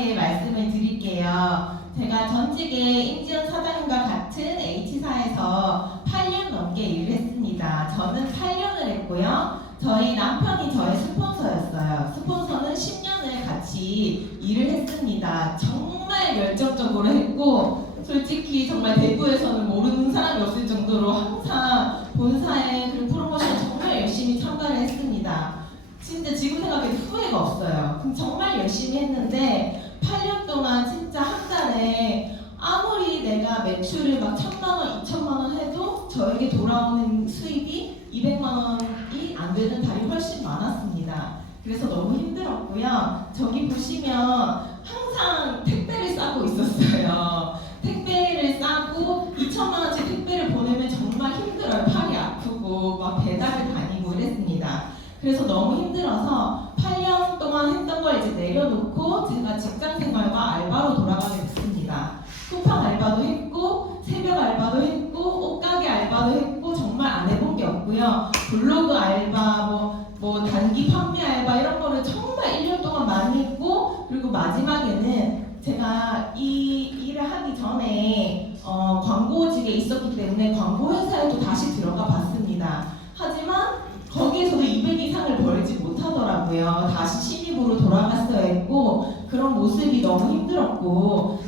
간단하게 말씀을 드릴게요. 제가 전직에 임지연 사장님과 같은 H사에서 8년 넘게 일을 했습니다. 저는 8년을 했고요. 저희 남편이 저의 스폰서였어요. 스폰서는 10년을 같이 일을 했습니다. 정말 열정적으로 했고 솔직히 정말 대구에서는 모르는 사람이 없을 정도로 항상 본사에 그리고 프로모션 정말 열심히 참가를 했습니다. 진짜 지금 생각해도 후회가 없어요. 그럼 정말 열심히 했는데 8년 동안 진짜 한 달에 아무리 내가 매출을 막 1,000만 원, 2,000만 원 해도 저에게 돌아오는 수입이 200만 원이 안 되는 달이 훨씬 많았습니다. 그래서 너무 힘들었고요. 저기 보시면 항상 택배를 싸고 있었어요. 택배를 싸고 2,000만 원치 택배를 보내면 정말 힘들어요. 팔이 아프고 막 배달을 다니고 이랬습니다. 그래서 너무 힘들어서 8년 동안 했던 걸 이제 내려놓고 제가 직장생활과 알바로 돌아가게 됐습니다. 쿠팡 알바도 했고 새벽 알바도 했고 옷가게 알바도 했고 정말 안 해본 게 없고요. 블로그 알바 뭐 단기 판매 알바 이런 거를 정말 1년 동안 많이 했고 그리고 마지막에는 제가 이 일을 하기 전에 광고직에 있었기 때문에 광고 회사에도 다시 들어가 봤습니다. 하지만 거기에서도 200 이상을 벌지 못하더라고요. 다시 신입으로 돌아갔어야 했고 그런 모습이 너무 힘들었고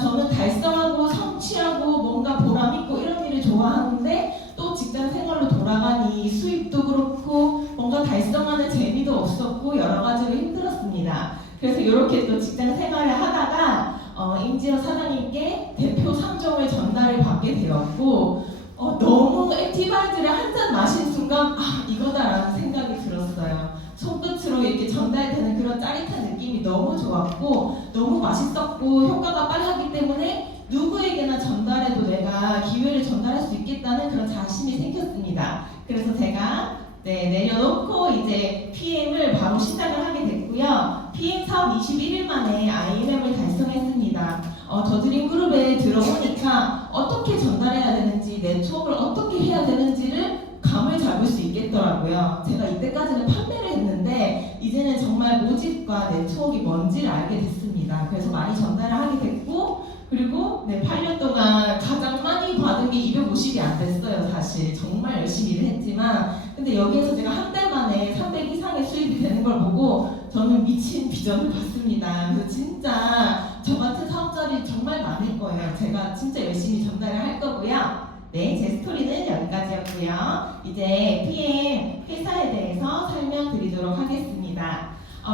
저는 달성하고 성취하고 뭔가 보람있고 이런 일을 좋아하는데 또 직장 생활로 돌아가니 수입도 그렇고 뭔가 달성하는 재미도 없었고 여러 가지로 힘들었습니다. 그래서 이렇게 또 직장 생활을 하다가 임지연 사장님께 대표 3종을 전달을 받게 되었고 너무 액티바이즈를 한 잔 마신 순간 이거다라는 생각이 들었어요. 손끝으로 이렇게 전달되는 그런 짜릿한 느낌이 너무 좋았고 너무 맛있었고 효과가 빨랐기 때문에 누구에게나 전달해도 내가 기회를 전달할 수 있겠다는 그런 자신이 생겼습니다. 그래서 제가 내려놓고 이제 PM을 바로 시작을 하게 됐고요. PM 사업 21일 만에 IMM을 달성했습니다. 저드림 그룹에 들어보니까 어떻게 전달해야 되는지 네트워크를 어떻게 해야 되는지를 감을 잡을 수 있겠더라고요. 제가 이때까지는 판매를 했는데 이제는 정말 모집과 네트워크가 뭔지를 알게 됐습니다. 그래서 많이 전달을 하게 됐고 그리고 8년 동안 가장 많이 받은 게 250이 안 됐어요. 사실 정말 열심히 일을 했지만 근데 여기에서 제가 한 달 만에 300 이상의 수입이 되는 걸 보고 저는 미친 비전을 봤습니다. 그래서 진짜 저 같은 사업자들이 정말 많을 거예요. 제가 진짜 열심히 전달을 할 거고요. 제 스토리는 여기까지였고요. 이제 PM 회사에 대해서 설명드리도록 하겠습니다.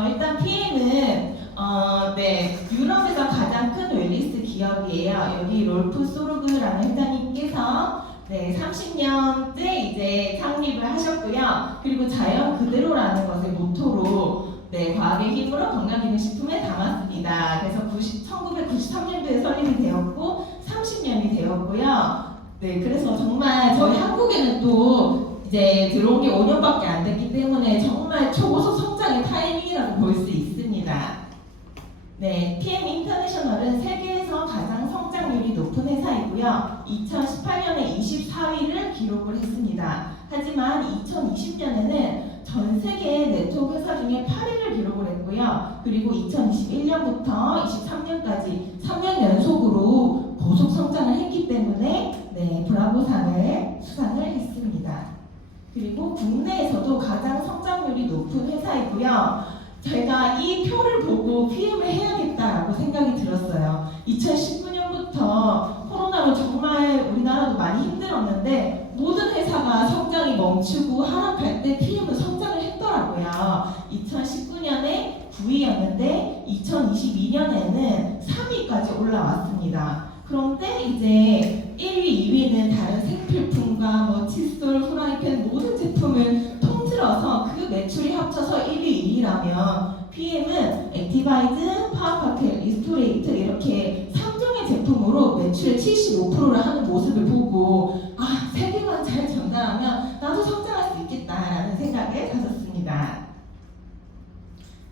일단 PM은 유럽에서 가장 큰 웰니스 기업이에요. 여기 rolf 소르그라는 회장님께서 30년째 이제 창립을 하셨고요. 그리고 자연 그대로라는 것을 모토로 과학의 힘으로 건강기능식품에 담았습니다. 그래서 1993년도에 설립이 되었고 30년이 되었고요. 그래서 정말 저희 한국에는 또 이제 들어온 게 5년밖에 안 됐기 때문에 정말 초고속 성장의 타이밍이라고 볼 수 있습니다. PM 인터내셔널은 세계에서 가장 성장률이 높은 회사이고요. 2018년에 24위를 기록을 했습니다. 하지만 2020년에는 전 세계 네트워크 회사 중에 8위를 기록을 했고요. 그리고 2021년부터 23년까지 3년 연속으로 고속 성장을 했기 때문에 브라보상을 수상을 했습니다. 그리고 국내에서도 가장 성장률이 높은 회사이고요. 제가 이 표를 보고 PM을 해야겠다라고 생각이 들었어요. 2019년부터 코로나로 정말 우리나라도 많이 힘들었는데 모든 회사가 성장이 멈추고 하락할 때 PM은 성장을 했더라고요. 2019년에 9위였는데 2022년에는 3위까지 올라왔습니다. 그런데 이제 1위, 2위는 다른 생필품과 칫솔, 후라이팬 모든 제품을 통틀어서 그 매출이 합쳐서 1위, 2위라면 PM은 액티바이즈, 파워파켈, 리스토레이트 이렇게 3종의 제품으로 매출의 75%를 하는 모습을 보고 세 개만 잘 전달하면 나도 성장할 수 있겠다라는 생각을 가졌습니다.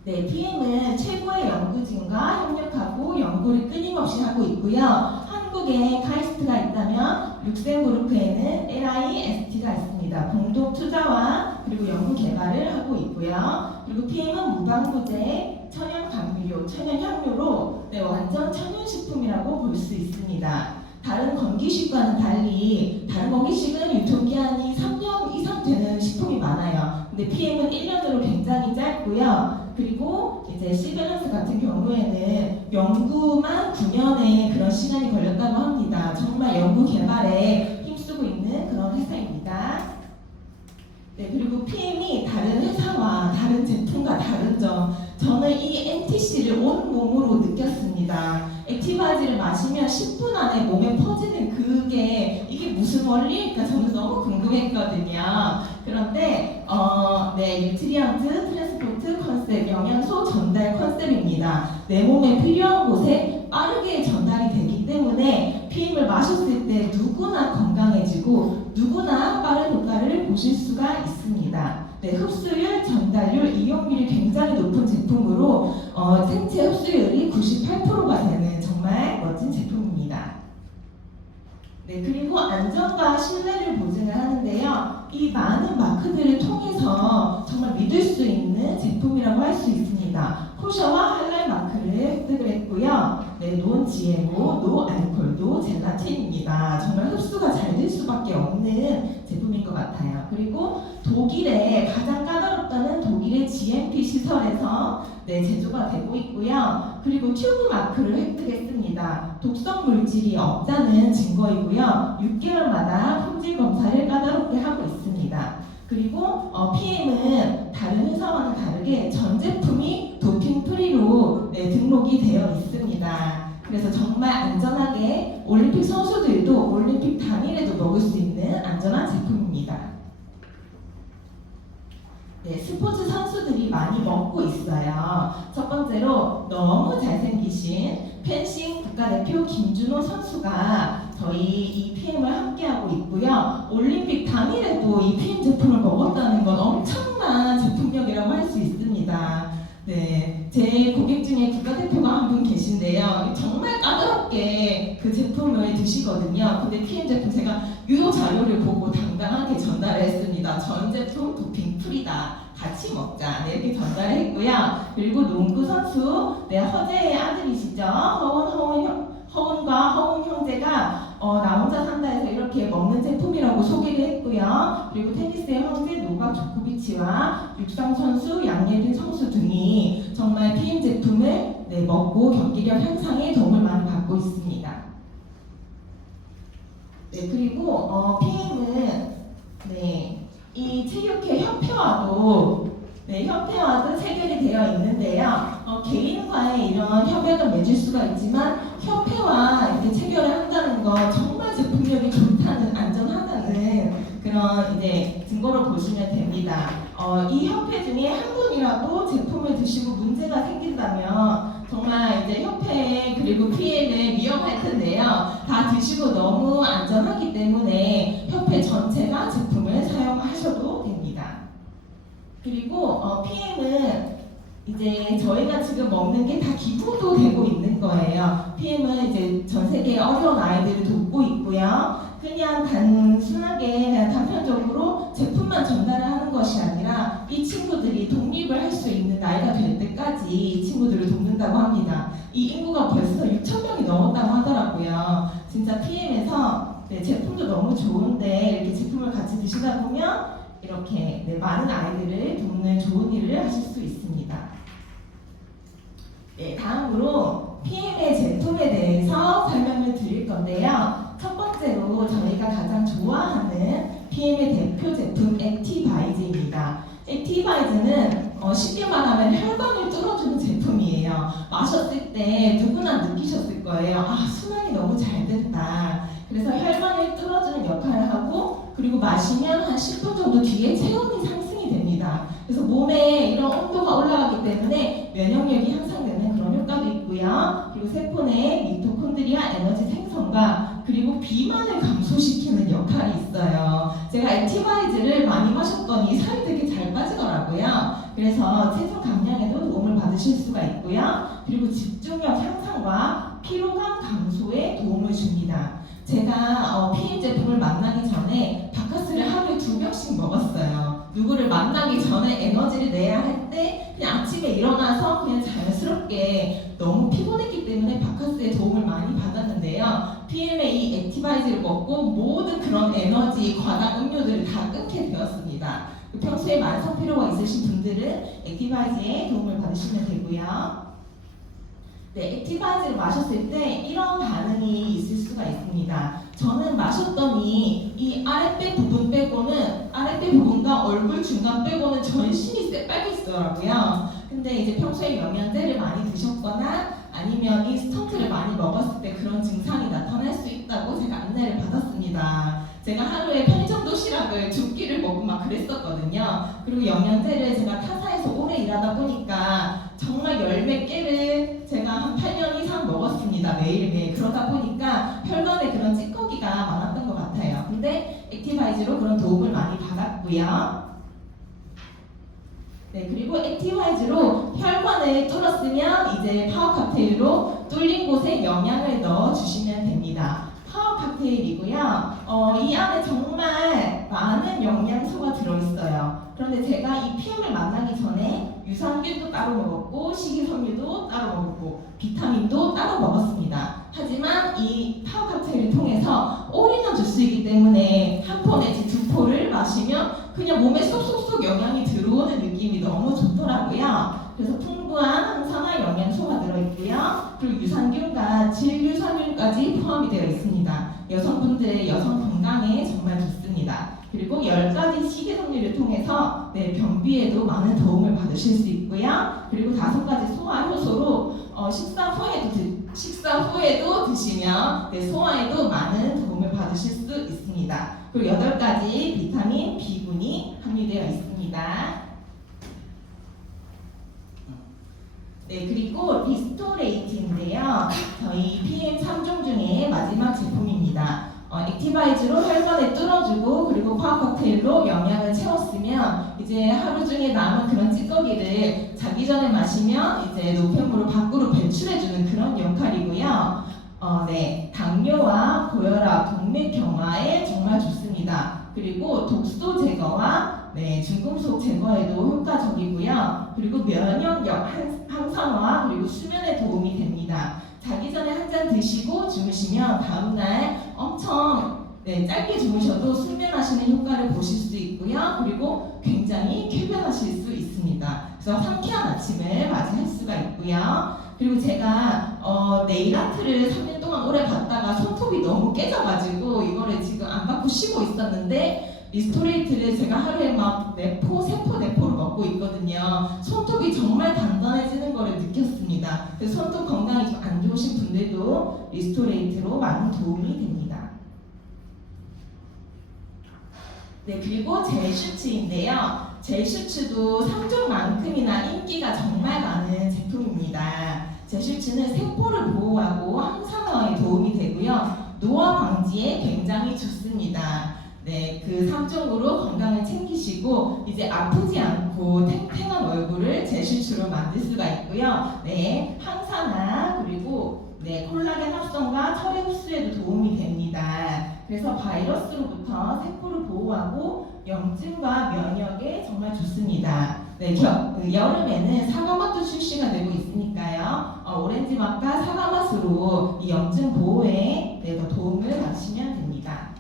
PM은 최고의 연구진과 협력하고 연구를 끊임없이 하고 있고요. 한국에 카이스트가 있다면 룩셈부르크에는 LIST가 있습니다. 공동 투자와 그리고 연구 개발을 하고 있고요. 그리고 PM은 무방부제, 천연 감미료, 천연 향료로 네, 완전 천연식품이라고 볼 수 있습니다. 다른 건기식과는 달리 다른 건기식은 유통기한이 3년 이상 되는 식품이 많아요. 근데 PM은 1년으로 굉장히 짧고요. 그리고 이제 시밸런스 같은 경우에는 연구만 9년의 그런 시간이 걸렸다고 합니다. 정말 연구 개발에 힘쓰고 있는 그런 회사입니다. 네, 그리고 PM이 다른 회사와 다른 제품과 다른 점, 저는 이 NTC를 온몸으로 느꼈습니다. 액티바이즈를 마시면 10분 안에 몸에 퍼지는 이게 무슨 원리일까 저는 너무 궁금했거든요. 그런데 네, 뉴트리언트 트랜스포트 컨셉, 영양소 전달 컨셉입니다. 내 몸에 필요한 곳에 빠르게 전달이 되기 때문에 PM을 마셨을 때 누구나 건강해지고 누구나 빠른 효과를 보실 수가 있습니다. 네, 흡수율, 전달률, 이용률이 굉장히 높은 제품으로 생체 흡수율이 98%가 되는 정말 멋진 제품입니다. 네, 그리고 안전과 신뢰를 보증을 하는데요. 이 많은 마크들을 통해서 정말 믿을 수 있는 제품이라고 할 수 있습니다. 코셔와 할랄 마크를 획득을 했고요. 네, 논 GMO, 노 알콜, 노 젤라틴입니다. 정말 흡수가 잘 될 수밖에 없는 제품인 것 같아요. 그리고 독일의 가장 까다롭다는 독일의 GMP 시설에서 네, 제조가 되고 있고요. 그리고 튜브 마크를 획득했습니다. 독성 물질이 없다는 증거이고요. 6개월마다 품질 검사를 까다롭게 하고 있습니다. 그리고 PM은 다른 회사와는 다르게 전 제품이 도핑 프리로 네, 등록이 되어 있습니다. 그래서 정말 안전하게 올림픽 선수들도 올림픽 당일에도 먹을 수 있는 안전한 제품입니다. 네, 스포츠 선수들이 많이 먹고 있어요. 첫 번째로 너무 잘생기신 펜싱 국가대표 김준호 선수가 저희 이 PM을 함께하고 있고요. 올림픽 당일에도 이 PM 제품을 먹었다는 건 엄청난 제품력이라고 할 수 있습니다. 네, 제 고객 중에 국가대표가 한 분 계신데요. 정말 까다롭게 그 제품을 드시거든요. 근데 PM 제품 제가 유효 자료를 보고 당당하게 전달했습니다. 전 제품 도핑 프리다. 같이 먹자. 네, 이렇게 전달했고요. 그리고 농구 선수, 네, 허재의 아들이시죠. 허운과 허운 형제가 나 혼자 산다 해서 이렇게 먹는 제품이라고 소개를 했고요. 그리고 테니스의 형제 노박 조코비치와 육상 선수 양예빈 선수 등이 정말 PM 제품을 네, 먹고 경기력 향상에 도움을 많이 받고 있습니다. 네, 그리고 PM은 네, 이 체육회 협회와도 체결이 되어 있는데요. 개인과의 이런 협약을 맺을 수가 있지만 협회와 이렇게 체결을 한다는 건 정말 제품력이 좋다는, 안전하다는 그런 이제 증거로 보시면 됩니다. 이 협회 중에 한 분이라도 제품을 드시고 문제가 생긴다면 정말 이제 협회 그리고 PM은 위험할 텐데요. 다 드시고 너무 안전하기 때문에 협회 전체가 제품을 사용하셔도 됩니다. 그리고 PM은 이제 저희가 지금 먹는 게 다 기부도 되고 있는 거예요. PM은 이제 전 세계의 어려운 아이들을 돕고 있고요. 그냥 단순하게 그냥 단편적으로 제품만 전달을 하는 것이 아니라 이 친구들이 독립을 할 수 있는 나이가 될 때까지 이 친구들을 돕는다고 합니다. 이 인구가 벌써 6,000명이 넘었다고 하더라고요. 진짜 PM에서 네, 제품도 너무 좋은데 이렇게 제품을 같이 드시다 보면 이렇게 네, 많은 아이들을 돕는 좋은 일을 하실 수 있습니다. 네, 다음으로 PM의 제품에 대해서 설명을 드릴 건데요. 첫 번째로 저희가 가장 좋아하는 PM의 대표 제품 액티바이즈입니다. 액티바이즈는 쉽게 말하면 혈관을 뚫어주는 제품이에요. 마셨을 때 누구나 느끼셨을 거예요. 아, 순환이 너무 잘 된다. 그래서 혈관을 뚫어주는 역할을 하고 그리고 마시면 한 10분 정도 뒤에 체온이 상승이 됩니다. 그래서 몸에 이런 온도가 올라가기 때문에 면역력이 향상되는 그런 효과도 있고요. 그리고 세포 내 미토콘드리아 에너지 생성과 그리고 비만을 감소시키는 역할이 있어요. 제가 액티바이즈를 많이 마셨더니 살이 되게 잘 빠지더라고요. 그래서 체중 감량에도 도움을 받으실 수가 있고요. 그리고 집중력 향상과 피로감 감소에 도움을 줍니다. 제가 PM 제품을 만나기 전에 바카스를 하루에 2병씩 먹었어요. 누구를 만나기 전에 에너지를 내야 할 때 그냥 아침에 일어나서 그냥 자연스럽게 새벽에 너무 피곤했기 때문에 바카스의 도움을 많이 받았는데요. PMA 액티바이즈를 먹고 모든 그런 에너지, 과당 음료들을 다 끊게 되었습니다. 평소에 만성 피로가 있으신 분들은 액티바이즈의 도움을 받으시면 되고요. 네, 액티바이즈를 마셨을 때 이런 반응이 있을 수가 있습니다. 저는 마셨더니 이 아랫배 부분 빼고는, 아랫배 부분과 얼굴 중간 빼고는 전신이 새빨개지더라고요. 근데 이제 평소에 영양제를 많이 드셨거나 아니면 인스턴트를 많이 먹었을 때 그런 증상이 나타날 수 있다고 제가 안내를 받았습니다. 제가 하루에 편의점 도시락을 2끼를 먹고 막 그랬었거든요. 그리고 영양제를 제가 타사에서 오래 일하다 보니까 정말 열 몇 개를 제가 한 8년 이상 먹었습니다. 매일매일. 그러다 보니까 혈관에 그런 찌꺼기가 많았던 것 같아요. 근데 액티바이즈로 그런 도움을 많이 받았고요. 네, 그리고 액티바이즈로 혈관을 뚫었으면 이제 파워 칵테일로 뚫린 곳에 영양을 넣어주시면 됩니다. 파워 칵테일이고요. 이 안에 정말 많은 영양소가 들어있어요. 그런데 제가 이 PM을 만나기 전에 유산균도 따로 먹었고 식이섬유도 따로 먹었고 비타민도 따로 먹었습니다. 하지만 이 파워 칵테일을 통해서 올인원 주스이기 때문에 한 포 내지 2포를 마시면 그냥 몸에 쏙쏙쏙 영양이 들어오는 느낌이 너무 좋더라고요. 그래서 풍부한 항산화 영양소가 들어있고요. 그리고 유산균과 질유산균까지 포함이 되어 있습니다. 여성분들의 여성 건강에 정말 좋습니다. 그리고 10가지 식이섬유를 통해서 변비에도 많은 도움을 받으실 수 있고요. 그리고 5가지 소화 효소로 식사 후에도 드시면 소화에도 많은 도움을 받으실 수 있습니다. 그리고 8가지 비타민, B군이 함유되어 있습니다. 네, 그리고 리스토레이트인데요. 저희 PM 3종 중에 마지막 제품입니다. 액티바이즈로 혈관에 뚫어주고 그리고 파워 칵테일로 영양을 채웠으면 이제 하루 중에 남은 그런 찌꺼기를 자기 전에 마시면 이제 노폐물을 밖으로 배출해주는 그런 역할이고요. 네, 당뇨와 고혈압, 동맥 경화에 정말 좋습니다. 그리고 독소 제거와 중금속 제거에도 효과적이고요. 그리고 면역력 항산화 그리고 수면에 도움이 됩니다. 자기 전에 한 잔 드시고 주무시면 다음날 엄청 짧게 주무셔도 숙면하시는 효과를 보실 수 있고요. 그리고 굉장히 쾌변하실 수 있습니다. 그래서 상쾌한 아침을 맞이할 수가 있고요. 그리고 제가 네일 아트를 3년 동안 오래 받다가 손톱이 너무 깨져가지고 이거를 지금 안 받고 쉬고 있었는데 리스토레이트를 제가 하루에 막 4포, 3포, 4포를 먹고 있거든요. 손톱이 정말 단단해지는 거를 느꼈습니다. 그래서 손톱 건강이 좀 안 좋으신 분들도 리스토레이트로 많은 도움이 됩니다. 네, 그리고 젤 슈츠인데요. 젤 슈츠도 3종만큼이나 인기가 정말 많은 제품입니다. 젤 슈츠는 세포를 보호하고 항산화에 도움이 되고요. 노화 방지에 굉장히 좋습니다. 네, 그 3종으로 건강을 챙기시고 이제 아프지 않고 탱탱한 얼굴을 젤슈츠로 만들 수가 있고요. 네, 항산화 그리고 콜라겐 합성과 혈액 흡수에도 도움이 됩니다. 그래서 바이러스로부터 세포를 보호하고 염증과 면역에 정말 좋습니다. 네, 여름에는 사과맛도 출시가 되고 있으니까요. 오렌지 맛과 사과 맛으로 이 염증 보호에 더 도움을 받으시면 됩니다.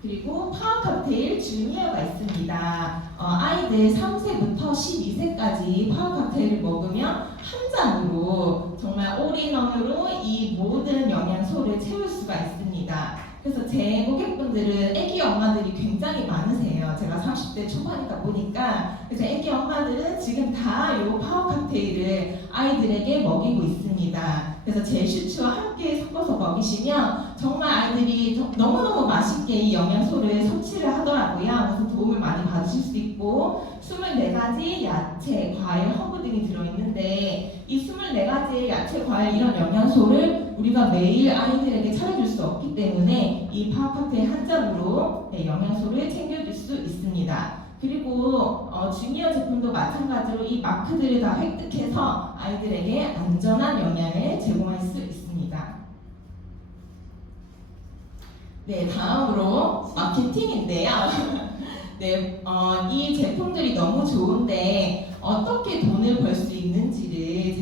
그리고 파워 칵테일 주니어가 있습니다. 아이들 3세부터 12세까지 파워 칵테일을 먹으면 한 잔으로 정말 올인원으로 이 모든 영양소를 채울 수가 있습니다. 그래서 제 고객분들은 애기 엄마들이 굉장히 많으세요. 제가 30대 초반이다 보니까 그래서 애기 엄마들은 지금 다 이 파워 칵테일을 아이들에게 먹이고 있습니다. 그래서 젤슈츠와 함께 섞어서 먹이시면 정말 아이들이 너무너무 맛있게 이 영양소를 섭취를 하더라고요. 그래서 도움을 많이 받으실 수 있고 24가지 야채, 과일, 허브 등이 들어있는데 이 24가지의 야채, 과일 이런 영양소를 우리가 매일 아이들에게 차려줄 수 없기 때문에 이 파워 칵테일 한 잔으로 영양소를 챙겨줄 수 있습니다. 그리고 주니어 제품도 마찬가지로 이 마크들을 다 획득해서 아이들에게 안전한 영양을 제공할 수 있습니다. 네, 다음으로 마케팅인데요. 이 제품들이 너무 좋은데 어떻게 돈을 벌 수 있는지를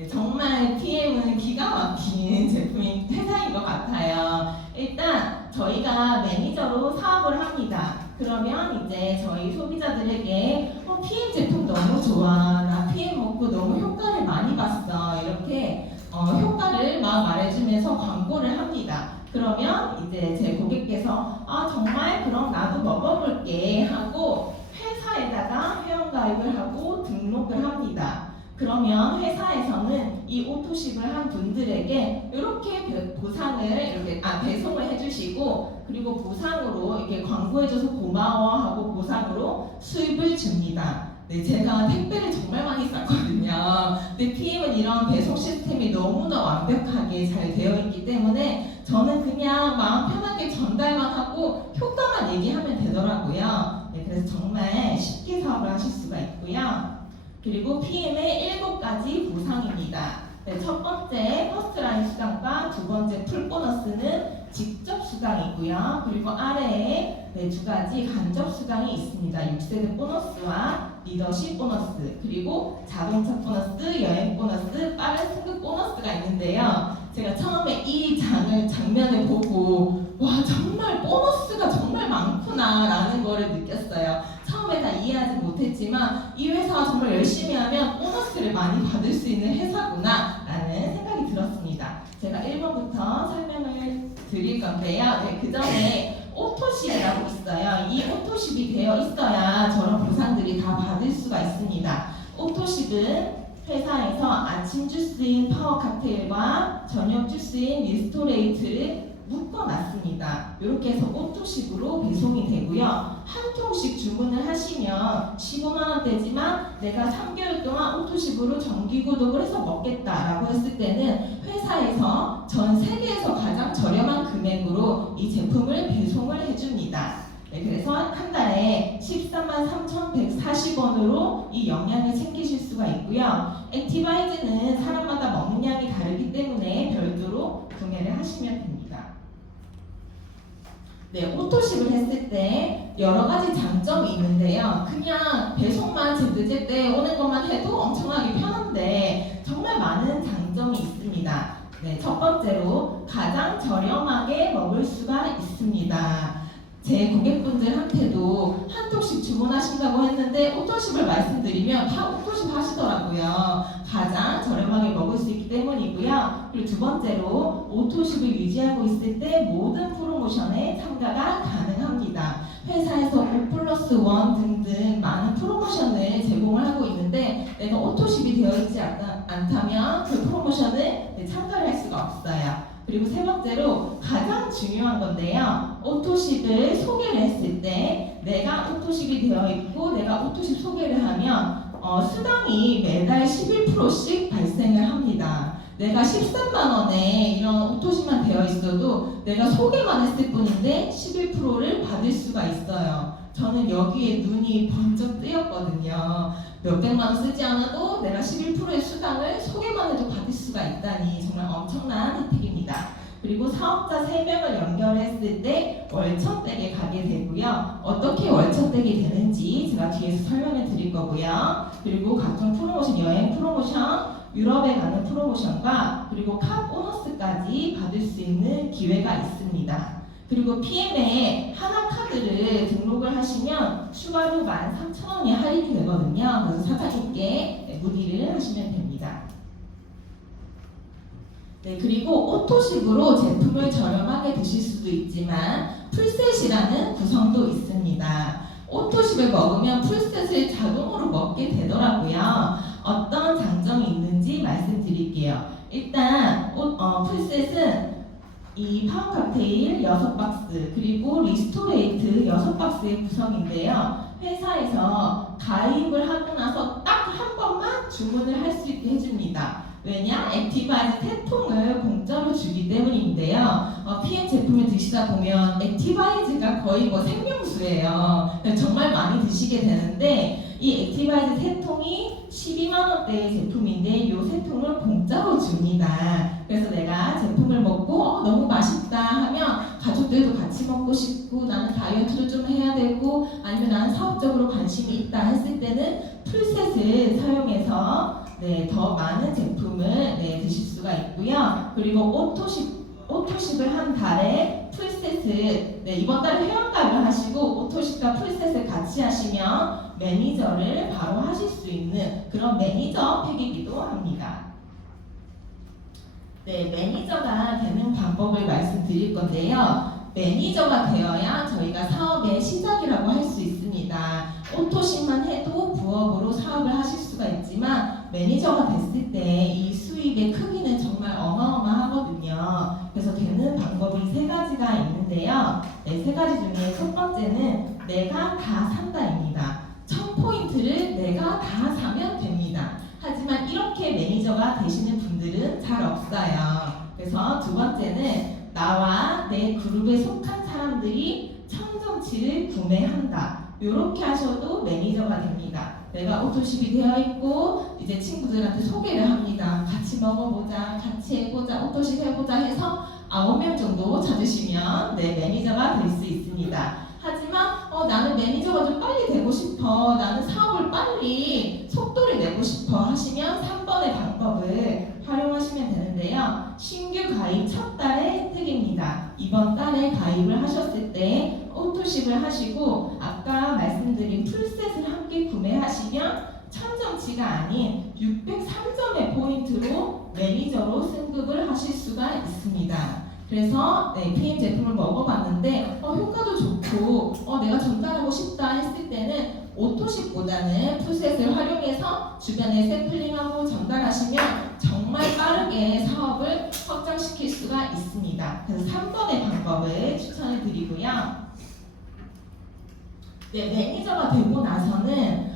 네, 정말 PM은 기가 막힌 제품인 회사인 것 같아요. 일단 저희가 매니저로 사업을 합니다. 그러면 이제 저희 소비자들에게 PM 제품 너무 좋아, 나 PM 먹고 너무 효과를 많이 봤어, 이렇게 효과를 막 말해주면서 광고를 합니다. 그러면 이제 제 고객께서 정말 그럼 나도 먹어볼게 하고 회사에다가 회원가입을 하고 등록을 합니다. 그러면 회사에서는 이 오토십을 한 분들에게 이렇게 보상을 이렇게 배송을 해주시고, 그리고 보상으로 이렇게 광고해줘서 고마워하고 보상으로 수입을 줍니다. 네, 제가 택배를 정말 많이 쌌거든요. 근데 PM은 이런 배송 시스템이 너무나 완벽하게 잘 되어 있기 때문에 저는 그냥 마음 편하게 전달만 하고 효과만 얘기하면 되더라고요. 네, 그래서 정말 쉽게 사업을 하실 수가 있고요. 그리고 PM의 7가지 보상입니다. 네, 첫 번째 퍼스트라인 수당과 두 번째 풀보너스는 직접 수당이고요. 그리고 아래에 2가지 간접 수당이 있습니다. 6세대 보너스와 리더십 보너스, 그리고 자동차 보너스, 여행 보너스, 빠른 승급 보너스가 있는데요. 제가 처음에 이 장면을 보고 와, 정말 보너스가 정말 많구나 라는 거를 느꼈어요. 처음에 다 이해하지 못했지만 이 회사가 정말 열심히 하면 보너스를 많이 받을 수 있는 회사구나 라는 생각이 들었습니다. 제가 1번부터 설명을 드릴 건데요. 네, 그 전에 오토십이라고 있어요. 이 오토십이 되어 있어야 저런 보상들이 다 받을 수가 있습니다. 오토십은 회사에서 아침 주스인 파워 칵테일과 저녁 주스인 리스토레이트를 묶어놨습니다. 이렇게 해서 오토십으로 배송이 되고요. 한 통씩 주문을 하시면 15만원대지만 내가 3개월 동안 오토십으로 정기구독을 해서 먹겠다라고 했을 때는 회사에서 전 세계에서 가장 저렴한 금액으로 이 제품을 배송을 해줍니다. 네, 그래서 한 달에 143,140원으로 이 영양을 챙기실 수가 있고요. 액티바이즈는 사람마다 먹는 양이 다르기 때문에 별도로 구매를 하시면 됩니다. 네, 오토십을 했을 때 여러 가지 장점이 있는데요. 그냥 배송만 늦을 때 오는 것만 해도 엄청나게 편한데 정말 많은 장점이 있습니다. 네, 첫 번째로 가장 저렴하게 먹을 수가 있습니다. 제 고객분들한테도 한 통씩 주문하신다고 했는데 오토십을 말씀드리면 다 오토십 하시더라고요. 가장 저렴하게 먹을 수 있기 때문이고요. 그리고 두 번째로 오토십을 유지하고 있을 때 모든 프로모션에 참가가 가능합니다. 회사에서 5+1 등등 많은 프로모션을 제공을 하고 있는데 내가 오토십이 되어 있지 않다면 그 프로모션을 참가를 할 수가 없어요. 그리고 세 번째로 가장 중요한 건데요. 오토십을 소개를 했을 때 내가 오토십이 되어 있고 내가 오토십 소개를 하면 수당이 매달 11%씩 발생을 합니다. 내가 13만원에 이런 오토십만 되어 있어도 내가 소개만 했을 뿐인데 11%를 받을 수가 있어요. 저는 여기에 눈이 번쩍 뜨였거든요. 몇백만 원 쓰지 않아도 내가 11%의 수당을 소개만 해도 받을 수가 있다니 정말 엄청난 혜택입니다. 그리고 사업자 3명을 연결했을 때 월천댁에 가게 되고요. 어떻게 월천댁이 되는지 제가 뒤에서 설명을 드릴 거고요. 그리고 각종 프로모션, 여행 프로모션, 유럽에 가는 프로모션과 그리고 카 보너스까지 받을 수 있는 기회가 있습니다. 그리고 PM에 하나카드를 등록을 하시면 추가로 13,000원이 할인이 되거든요. 그래서 사장님께 문의를 하시면 됩니다. 네, 그리고 오토십으로 제품을 저렴하게 드실 수도 있지만 풀셋이라는 구성도 있습니다. 오토십을 먹으면 풀셋을 자동으로 먹게 되더라고요. 어떤 장점이 있는지 말씀드릴게요. 일단 풀셋은 이 파워 칵테일 6박스 그리고 리스토레이트 6박스의 구성인데요. 회사에서 가입을 하고 나서 딱 한 번만 주문을 할 수 있게 해줍니다. 왜냐? 액티바이즈 3통을 공짜로 주기 때문인데요. PM 제품을 드시다 보면 액티바이즈가 거의 생명수예요. 정말 많이 드시게 되는데 이 액티바이즈 3통이 12만원대의 제품인데 이 3통을 공짜로 줍니다. 그래서 내가 제품을 먹고 너무 맛있다 하면 가족들도 같이 먹고 싶고 나는 다이어트도 좀 해야 되고 아니면 나는 사업적으로 관심이 있다 했을 때는 풀셋을 사용해서 네, 더 많은 제품을 네, 드실 수가 있고요. 그리고 오토십을 한 달에 풀세트, 네, 이번 달에 회원가입을 하시고 오토십과 풀세트 같이 하시면 매니저를 바로 하실 수 있는 그런 매니저 팩이기도 합니다. 네, 매니저가 되는 방법을 말씀드릴 건데요. 매니저가 되어야 저희가 사업의 시작이라고 할 수 있습니다. 오토십만 해도 부업으로 사업을 하실 수가 있지만 매니저가 됐을 때 이 수익의 크기는 정말 어마어마하거든요. 그래서 되는 방법이 세 가지가 있는데요. 네, 세 가지 중에 첫 번째는 내가 다 산다입니다. 1000포인트를 내가 다 사면 됩니다. 하지만 이렇게 매니저가 되시는 분들은 잘 없어요. 그래서 두 번째는 나와 내 그룹에 속한 사람들이 청정치를 구매한다. 이렇게 하셔도 매니저가 됩니다. 내가 오토십이 되어 있고 이제 친구들한테 소개를 합니다. 같이 먹어보자, 같이 해보자, 오토십 해보자 해서 9명 정도 찾으시면 네, 매니저가 될 수 있습니다. 하지만 나는 매니저가 좀 빨리 되고 싶어, 나는 사업을 빨리 속도를 내고 싶어 하시면 3번의 방법을 활용하시면 되는데요. 신규 가입 첫 달의 혜택입니다. 이번 달에 가입을 하셨을 때 오토십을 하시고 아까 말씀드린 풀셋을 함께 구매하시면 1000점치가 아닌 603점의 포인트로 매니저로 승급을 하실 수가 있습니다. 그래서 네, PM 제품을 먹어봤는데 효과도 좋고 내가 전달하고 싶다 했을 때는 오토십보다는 풀셋을 활용해서 주변에 샘플링하고 전달하시면 정말 빠르게 사업을 확장시킬 수가 있습니다. 그래서 3번의 방법을 추천해 드리고요. 네, 매니저가 되고 나서는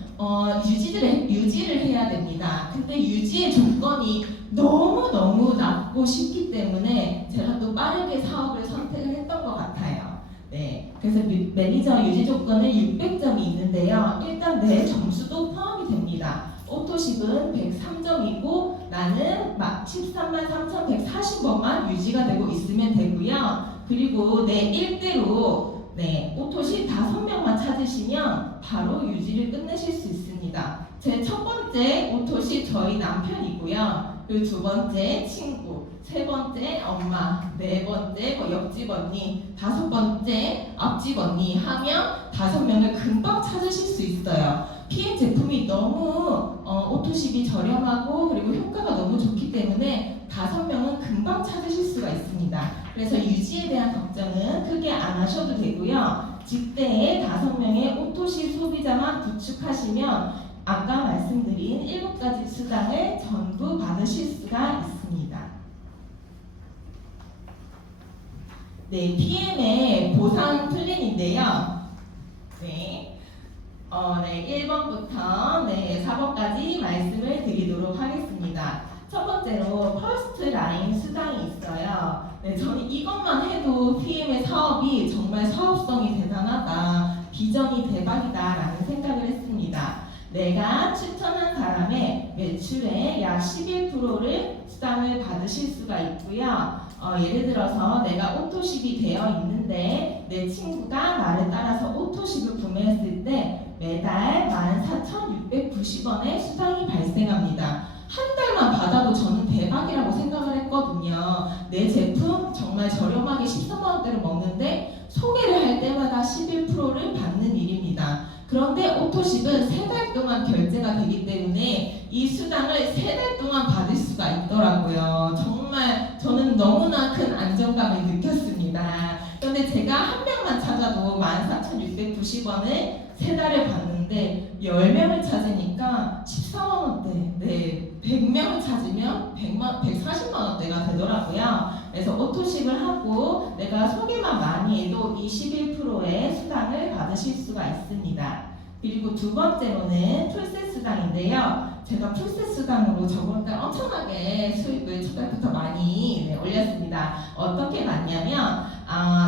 유지를 해야 됩니다. 근데 유지의 조건이 너무너무 낮고 쉽기 때문에 제가 또 빠르게 사업을 선택을 했던 것 같아요. 네, 그래서 매니저 유지 조건은 600점이 있는데요. 일단 내 점수도 포함이 됩니다. 오토십은 103점이고 나는 막 133,340번만 유지가 되고 있으면 되고요. 그리고 내 1대로 네, 오토십 5명만 찾으시면 바로 유지를 끝내실 수 있습니다. 제 첫 번째 오토십 저희 남편이고요. 그리고 두 번째 친구, 세 번째 엄마, 네 번째 옆집 언니, 다섯 번째 앞집 언니 하면 5명을 금방 찾으실 수 있어요. PM 제품이 너무 오토십이 저렴하고 그리고 효과가 너무 좋기 때문에 5명은 금방 찾으실 수가 있습니다. 그래서 유지에 대한 걱정은 크게 안 하셔도 되고요. 직대에 5명의 오토십 소비자만 구축하시면 아까 말씀드린 7가지 수당을 전부 받으실 수가 있습니다. 네, PM의 보상 플랜인데요. 네, 1번부터 4번까지 말씀을 드리도록 하겠습니다. 첫 번째로 퍼스트 라인 수당이 있어요. 네, 저는 이것만 해도 PM의 사업이 정말 사업성이 대단하다, 비전이 대박이다 라는 생각을 했습니다. 내가 추천한 사람의 매출의 약 11%를 수당을 받으실 수가 있고요. 예를 들어서 내가 오토십이 되어 있는데 내 친구가 나를 따라서 오토십을 구매했을 때 매달 14,690원의 수당이 발생합니다. 한 달만 받아도 저는 대박이라고 생각을 했거든요. 내 제품 정말 저렴하게 13만원대로 먹는데 소개를 할 때마다 11%를 받는 일입니다. 그런데 오토십은 3달 동안 결제가 되기 때문에 이 수당을 3달 동안 받을 수가 있더라고요. 정말 저는 너무나 큰 안정감을 느꼈습니다. 그런데 제가 한 명만 찾아도 14,690원을 3달을 받는데 10명을 찾으니까 14만원대, 네, 100명을 찾으면 140만원대가 되더라고요. 그래서 오토십을 하고 내가 소개만 많이 해도 21%의 수당을 받으실 수가 있습니다. 그리고 두 번째로는 풀셋 수당인데요. 제가 풀셋 수당으로 저번 달 엄청나게 수익을 첫 달부터 많이 올렸습니다. 어떻게 받냐면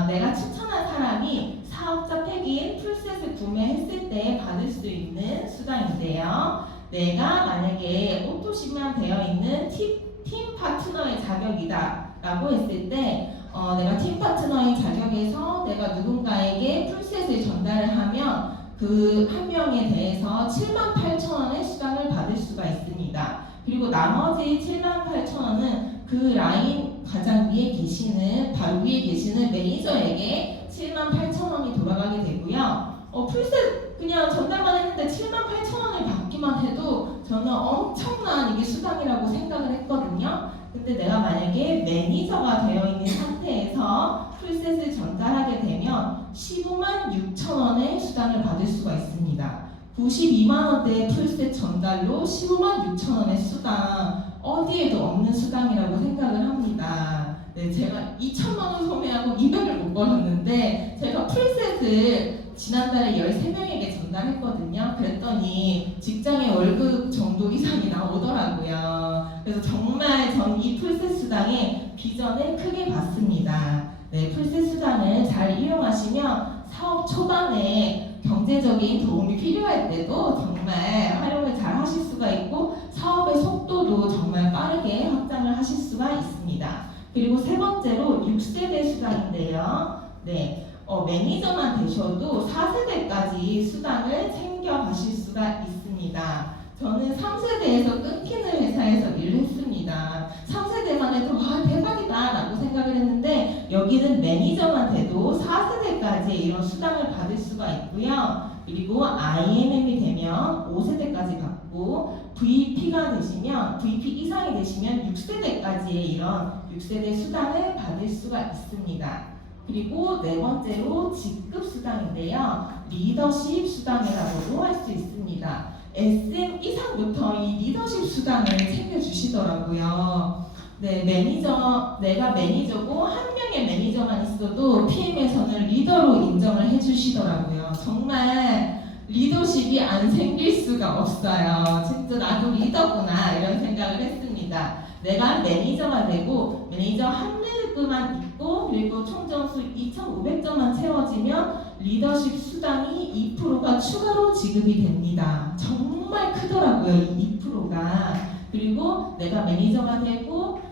내가 추천한 사람이 사업자 팩인 풀셋을 구매했을 때 받을 수 있는 수당인데요. 내가 만약에 오토십만 되어 있는 팀 파트너의 자격이다 라고 했을 때 내가 팀 파트너의 자격에서 내가 누군가에게 풀셋을 전달을 하면 그 한 명에 대해서 78,000원의 수당을 받을 수가 있습니다. 그리고 그리고 나머지 78,000원은 그 라인 가장 위에 계시는 바로 위에 계시는 매니저에게 78,000원이 돌아가게 되고요. 풀셋 그냥 전달만 했는데 78,000원을 받기만 해도 저는 엄청난 이게 수당이라고 생각을 했거든요. 근데 내가 만약에 매니저가 되어 있는 상태에서 풀셋을 전달하게 되면 156,000원의 수당을 받을 수가 있습니다. 92만원대 풀셋 전달로 156,000원의 수당, 어디에도 없는 수당이라고 생각을 합니다. 네, 제가 2천만원 소매하고 200을 못 벌었는데 제가 풀셋을 지난달에 13명에게 전달했거든요. 그랬더니 직장의 월급 정도 이상이 나오더라고요. 그래서 정말 전 이 풀셋 수당의 비전을 크게 봤습니다. 네, 풀셋 수당을 잘 이용하시면 사업 초반에 경제적인 도움이 필요할 때도 정말 활용을 잘 하실 수가 있고 사업의 속도도 정말 빠르게 확장을 하실 수가 있습니다. 그리고 세 번째로 6세대 수당인데요. 네. 매니저만 되셔도 4세대까지 수당을 챙겨가실 수가 있습니다. 저는 3세대에서 끊기는 회사에서 일을 했습니다. 3세대만 해도 와 대박이다 라고 생각을 했는데 여기는 매니저만 돼도 4세대까지 이런 수당을 받을 수가 있고요. 그리고 IMM이 되면 5세대까지 받고 VP가 되시면 VP 이상이 되시면 6세대까지의 이런 6세대 수당을 받을 수가 있습니다. 그리고 네 번째로 직급 수당인데요. 리더십 수당이라고도 할 수 있습니다. SM 이상부터 이 리더십 수당을 챙겨주시더라고요. 네, 내가 매니저고 한 명의 매니저만 있어도 PM에서는 리더로 인정을 해주시더라고요. 정말 리더십이 안 생길 수가 없어요. 진짜 나도 리더구나 이런 생각을 했습니다. 내가 매니저가 되고 매니저 한 명만 있고 그리고 총 점수 2,500점만 채워지면 리더십 수당이 2%가 추가로 지급이 됩니다. 정말 크더라고요, 이 2%가. 그리고 내가 매니저가 되고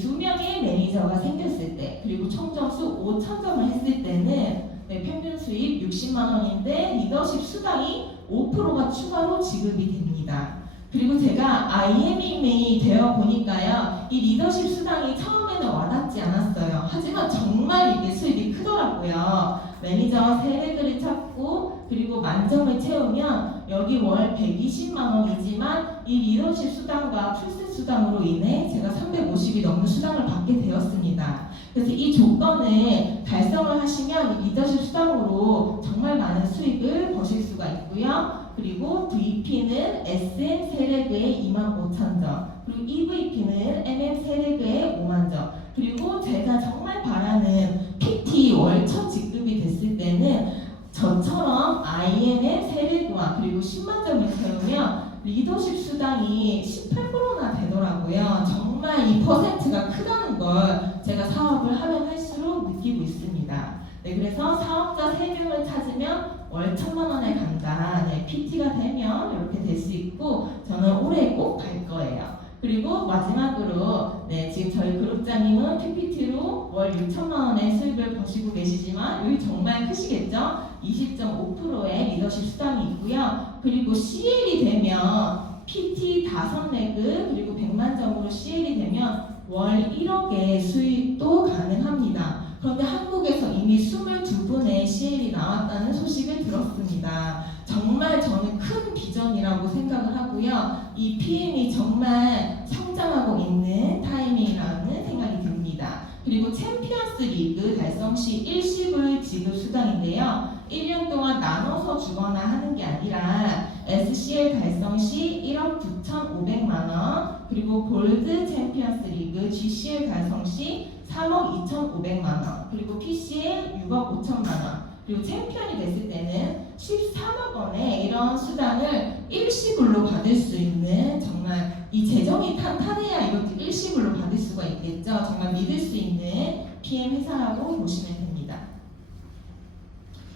두 명의 매니저가 생겼을 때 그리고 총 점수 5,000점을 했을 때는 평균 수입 60만 원인데 리더십 수당이 5%가 추가로 지급이 됩니다. 그리고 제가 IMM이 되어 보니까요, 이 리더십 수당이 처음에는 와닿지 않았어요. 하지만 정말 이게 수입이 크더라고요. 매니저 세대들을 찾고 그리고 만점을 채우면 여기 월 120만 원이지만 이 리더십 수당과 풀셋 수당으로 인해 제가 350이 넘는 수당을 받게 되었습니다. 그래서 이 조건을 달성을 하시면 이 리더십 수당으로 정말 많은 수익을 버실 수가 있고요. 그리고 VP는 SM 세레그에 25,000점, 그리고 EVP는 MM 세레그에 5만점, 그리고 제가 정말 바라는 PT 월 첫 직급이 됐을 때는 저처럼 IMM 세레그와 그리고 10만 점을 채우면 리더십 수당이 18%나 되더라고요. 정말 이 퍼센트가 크다는 걸 제가 사업을 하면 할수록 느끼고 있습니다. 네, 그래서 사업자 3명을 찾으면 월 1,000만 원에 간다. 네, PT가 되면 이렇게 될 수 있고 저는 올해 꼭 갈 거예요. 그리고 마지막으로 지금 저희 그룹장님은 PPT로 월 6,000만 원의 수입을 버시고 계시지만 여기 정말 크시겠죠? 20.5%의 리더십 수당이 있고요. 그리고 CL이 되면 PT 5레그 그리고 100만 점으로 CL이 되면 월 1억의 수입도 가능합니다. 그런데 한국에서 이미 22분의 CL이 나왔다는 소식을 들었습니다. 정말 저는 큰 비전이라고 생각을 하고요. 이 PM이 정말 성장하고 있는 타이밍이라는 생각이 듭니다. 그리고 챔피언스 리그 달성 시 일시불 지급 수당인데요. 1년 동안 나눠서 주거나 하는 게 아니라 SCL 달성 시 1억 9,500만 원, 그리고 골드 챔피언스 리그 GCL 달성 시 3억 2,500만 원, 그리고 PCL 6억 5천만 원, 그리고 챔피언이 됐을 때는 13억 원의 이런 수당을 일시불로 받을 수 있는, 정말 이 재정이 탄탄해야 이것도 일시불로 받을 수가 있겠죠. 정말 믿을 수 있는 PM 회사라고 보시면 됩니다.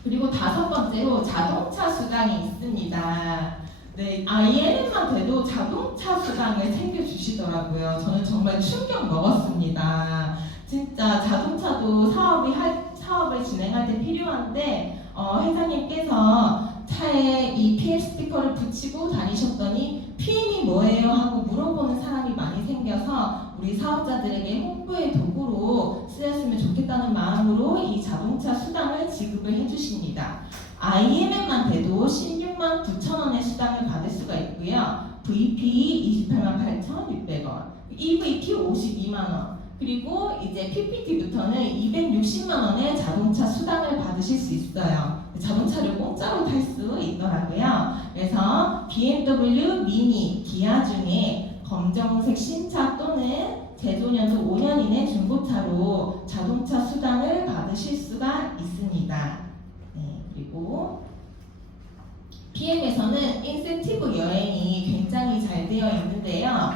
그리고 5번째로 자동차 수당이 있습니다. 네, IMM만 돼도 자동차 수당을 챙겨주시더라고요. 저는 정말 충격 먹었습니다. 진짜 자동차도 사업을 진행할 때 필요한데 회장님께서 차에 이 PM 스티커를 붙이고 다니셨더니 PM이 PM이 뭐예요? 하고 물어보는 사람이 많이 생겨서 우리 사업자들에게 홍보의 도구로 쓰였으면 좋겠다는 마음으로 이 자동차 수당을 지급을 해주십니다. IMM만 돼도 16만 9천 원의 수당을 받을 수가 있고요. VP 28만 8,600원, EVP 52만 원, 그리고 이제 PPT부터는 260만 원의 자동차 수당을 받으실 수 있어요. 자동차를 공짜로 탈 수 있더라고요. 그래서 BMW, 미니, 기아 중에 검정색 신차 또는 제조년도 5년 이내 중고차로 자동차 수당을 받으실 수가 있습니다. 네, 그리고 PM에서는 인센티브 여행이 굉장히 잘 되어 있는데요.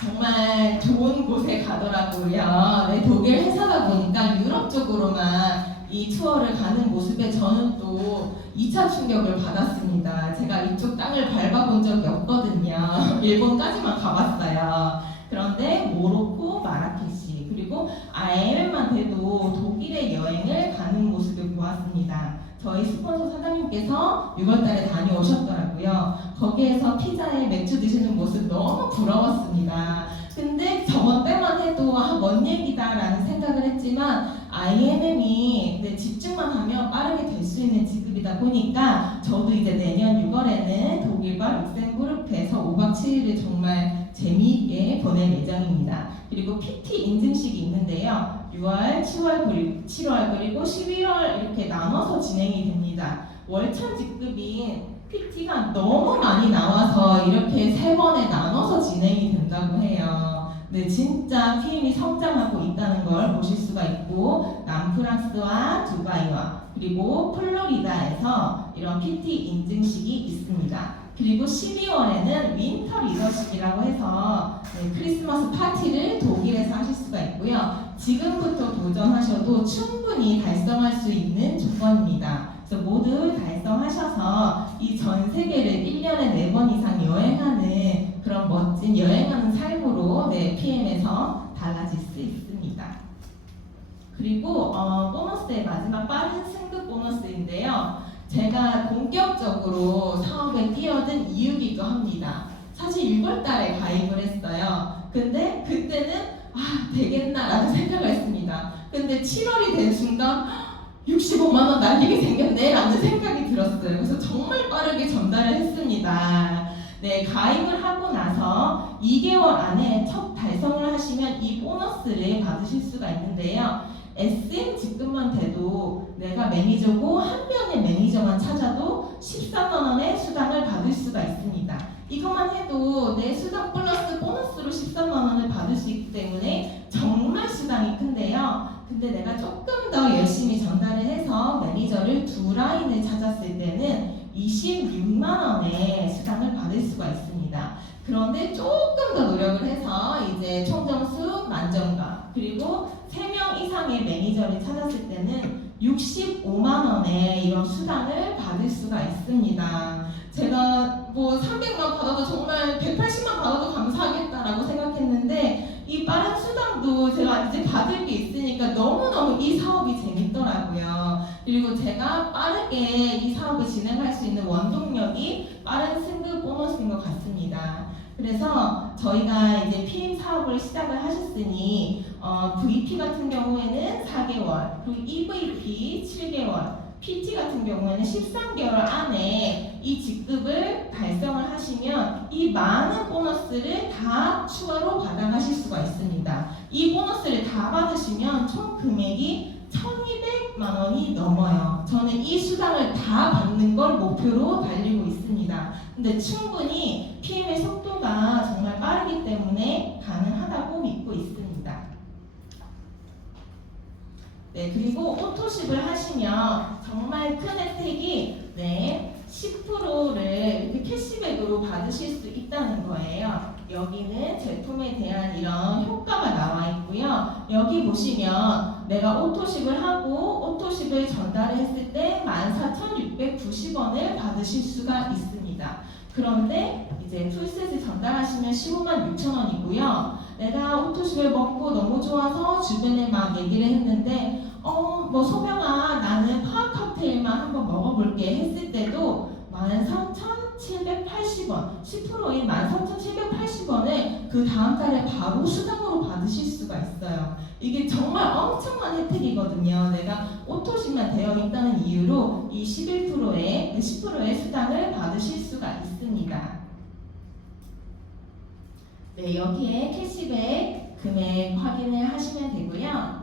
정말 좋은 곳에 가더라고요. 네, 독일 회사다 보니까 유럽 쪽으로만 이 투어를 가는 모습에 저는 또 2차 충격을 받았습니다. 제가 이쪽 땅을 밟아본 적이 없거든요. 일본까지만 가봤어요. 그런데 모로코, 마라케시, 그리고 IMM만 돼도 독일의 여행을 가는 모습을 보았습니다. 저희 스폰서 사장님께서 6월달에 다녀오셨더라고요. 거기에서 피자에 맥주 드시는 모습 너무 부러웠습니다. 근데 저번 때만 해도 먼 얘기다라는 생각을 했지만 IMM이 집중만 하면 빠르게 될 수 있는 지급이다 보니까 저도 이제 내년 6월에는 독일과 룩셈부르크에서 5박 7일을 정말 재미있게 보낼 예정입니다. 그리고 PT 인증식이 있는데요. 6월, 7월 그리고 11월 이렇게 나눠서 진행이 됩니다. 월천 직급인 PT가 너무 많이 나와서 이렇게 3번에 나눠서 진행이 된다고 해요. 네, 진짜 PM이 성장하고 있다는 걸 보실 수가 있고 남프랑스와 두바이와 그리고 플로리다에서 이런 PT 인증식이 있습니다. 그리고 12월에는 윈터 리더십이라고 해서 크리스마스 파티를 독일에서 하실 수가 있고요. 지금부터 도전하셔도 충분히 달성할 수 있는 조건입니다. 그래서 모두 달성하셔서 이 전 세계를 1년에 4번 이상 여행하는 그런 멋진 여행하는 삶으로 PM에서 달라질 수 있습니다. 그리고 보너스의 마지막 빠른 승급 보너스인데요. 제가 본격적으로 사업에 뛰어든 이유기도 합니다. 사실 6월달에 가입을 했어요. 근데 그때는 되겠나라는 생각을 했습니다. 근데 7월이 된 순간 65만 원 날리게 생겼네 라는 생각이 들었어요. 그래서 정말 빠르게 전달을 했습니다. 네, 가입을 하고 나서 2개월 안에 첫 달성을 하시면 이 보너스를 받으실 수가 있는데요. SM 직급만 돼도 내가 매니저고 한 명의 매니저만 찾아도 14만 원의 수당을 받을 수가 있습니다. 이것만 해도 내 수당 플러스 보너스로 14만 원을 받을 수 있기 때문에 정말 수당이 큰데요. 근데 내가 조금 더 열심히 전달을 해서 매니저를 2라인을 찾았을 때는 26만 원의 수당을 받을 수가 있습니다. 그런데 조금 더 노력을 해서 이제 총점수 만점과 그리고 3명 이상의 매니저를 찾았을 때는 65만 원의 이런 수당을 받을 수가 있습니다. 제가 300만 받아도 정말 180만 받아도 감사하겠다라고 생각했는데 이 빠른 수당도 제가 이제 받을 게 있으니까 너무너무 이 사업이 재밌더라고요. 그리고 제가 빠르게 이 사업을 진행할 수 있는 원동력이 빠른 승급 보너스인 것 같습니다. 그래서 저희가 이제 PM 사업을 시작을 하셨으니 VP 같은 경우에는 4개월, 그리고 EVP 7개월, PT 같은 경우에는 13개월 안에 이 직급을 달성을 하시면 이 많은 보너스를 다 추가로 받아가실 수가 있습니다. 이 보너스를 다 받으시면 총 금액이 1,200만 원이 넘어요. 저는 이 수당을 다 받는 걸 목표로 달리고 있습니다. 근데 충분히 PM의 속도가 정말 빠르기 때문에 가능하다고 믿고 있습니다. 네, 그리고 오토십을 하시면 정말 큰 혜택이 10%를 이렇게 캐시백으로 받으실 수 있다는 거예요. 여기는 제품에 대한 이런 효과가 나와 있고요. 여기 보시면 내가 오토십을 하고 오토십을 전달을 했을 때 14,690원을 받으실 수가 있습니다. 그런데 이제 풀셋을 전달하시면 15만 6천 원이고요. 내가 오토십을 먹고 너무 좋아서 주변에 막 얘기를 했는데 소명아 나는 화학 칵테일만 한번 먹어볼게 했을 때도 13,780원, 10%인 13,780원을 그 다음 달에 바로 수당으로 받으실 수가 있어요. 이게 정말 엄청난 혜택이거든요. 내가 오토식만 되어 있다는 이유로 이 10%의 수당을 받으실 수가 있습니다. 네, 여기에 캐시백 금액 확인을 하시면 되고요.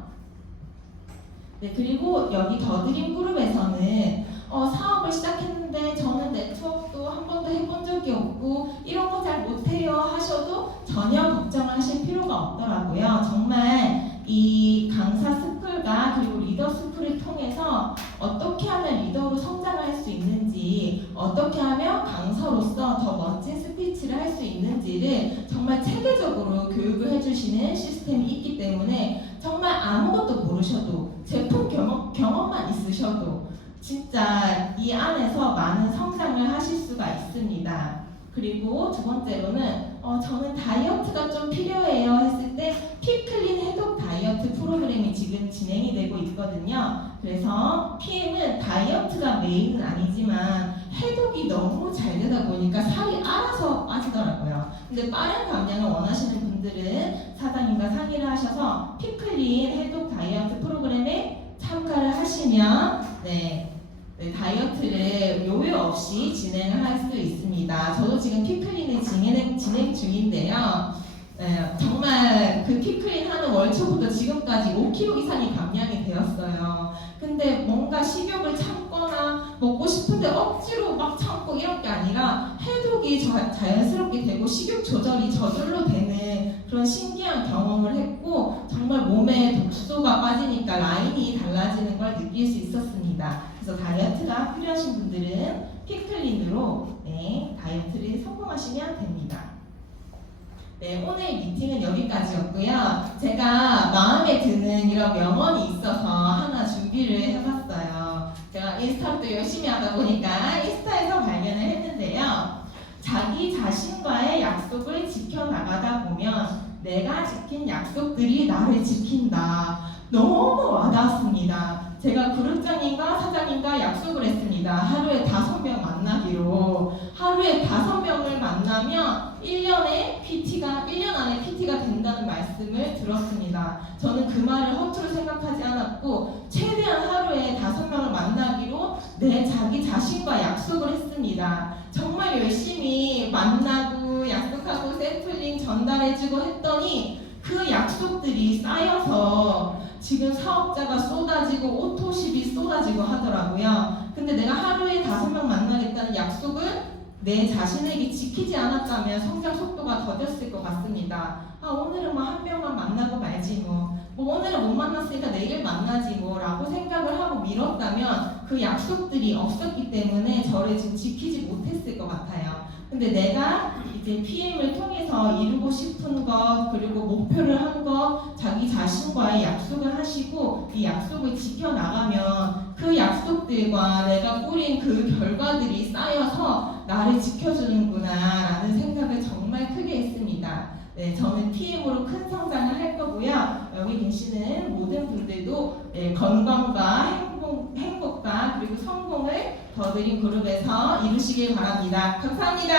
네, 그리고 여기 더드림 그룹에서는 사업을 시작했는데 저는 네트워크도 한 번도 해본 적이 없고 이런 거 잘 못해요 하셔도 전혀 걱정하실 필요가 없더라고요. 정말 이 강사 스쿨과 그리고 리더 스쿨을 통해서 어떻게 하면 리더로 성장할 수 있는지, 어떻게 하면 강사로서 더 멋진 스피치를 할 수 있는지를 정말 체계적으로 교육을 해주시는 시스템이 있기 때문에 정말 아무것도 모르셔도 제품 경험만 있으셔도 진짜 이 안에서 많은 성장을 하실 수가 있습니다. 그리고 두 번째로는 저는 다이어트가 좀 필요해요 했을 때 피클린 해독 다이어트 프로그램이 지금 진행이 되고 있거든요. 그래서 PM은 다이어트가 메인은 아니지만 해독이 너무 잘 되다 보니까 살이 알아서 빠지더라고요. 근데 빠른 감량을 원하시는 분들은 사장님과 상의를 하셔서 피클린 해독 다이어트 프로그램에 참가를 하시면 네, 다이어트를 요요 없이 진행을 할 수 있습니다. 저도 지금 피클린을 진행 중인데요. 정말 그 피클린 하는 월초부터 지금까지 5kg 이상이 감량이 되었어요. 근데 뭔가 식욕을 참거나 먹고 싶은데 억지로 막 참고 이런 게 아니라 해독이 자연스럽게 되고 식욕 조절이 저절로 되는 그런 신기한 경험을 했고 정말 몸에 독소가 빠지니까 라인이 달라지는 걸 느낄 수 있었습니다. 그래서 다이어트가 필요하신 분들은 피클린으로 다이어트를 성공하시면 됩니다. 네, 오늘 미팅은 여기까지였고요. 제가 마음에 드는 이런 명언이 있어서 하나 준비를 해봤어요. 제가 인스타도 열심히 하다 보니까 인스타에서 발견을 했는데요. 자기 자신과의 약속을 지켜나가다 보면 내가 지킨 약속들이 나를 지킨다. 너무 와닿았습니다. 제가 그룹장님과 사장님과 약속을 했습니다. 하루에 5명 만나기로. 하루에 5명을 만나면 1년 안에 PT가 된다는 말씀을 들었습니다. 저는 그 말을 허투루 생각하지 않았고 최대한 하루에 5명을 만나기로 자기 자신과 약속을 했습니다. 정말 열심히 만나고 약속하고 샘플링 전달해주고 했더니 그 약속들이 쌓여서 지금 사업자가 쏟아지고 오토십이 쏟아지고 하더라고요. 근데 내가 하루에 5명 만나겠다는 약속을 내 자신에게 지키지 않았다면 성장 속도가 더뎠을 것 같습니다. 오늘은 뭐 1명만 만나고 말지 오늘은 못 만났으니까 내일 만나지 라고 생각을 하고 미뤘다면 그 약속들이 없었기 때문에 저를 지금 지키지 못했을 것 같아요. 근데 내가 이제 PM을 통해서 이루고 싶은 것 그리고 목표를 한 것 자기 자신과의 약속을 하시고 이 약속을 지켜나가면 그 약속들과 내가 꾸린 그 결과들이 쌓여서 나를 지켜주는구나 라는 생각을 정말 크게 했습니다. 네, 저는 PM으로 큰 성장을 할 거고요. 여기 계시는 모든 분들도 건강과 행복과 그리고 성공을 더드림 그룹에서 이루시길 바랍니다. 감사합니다.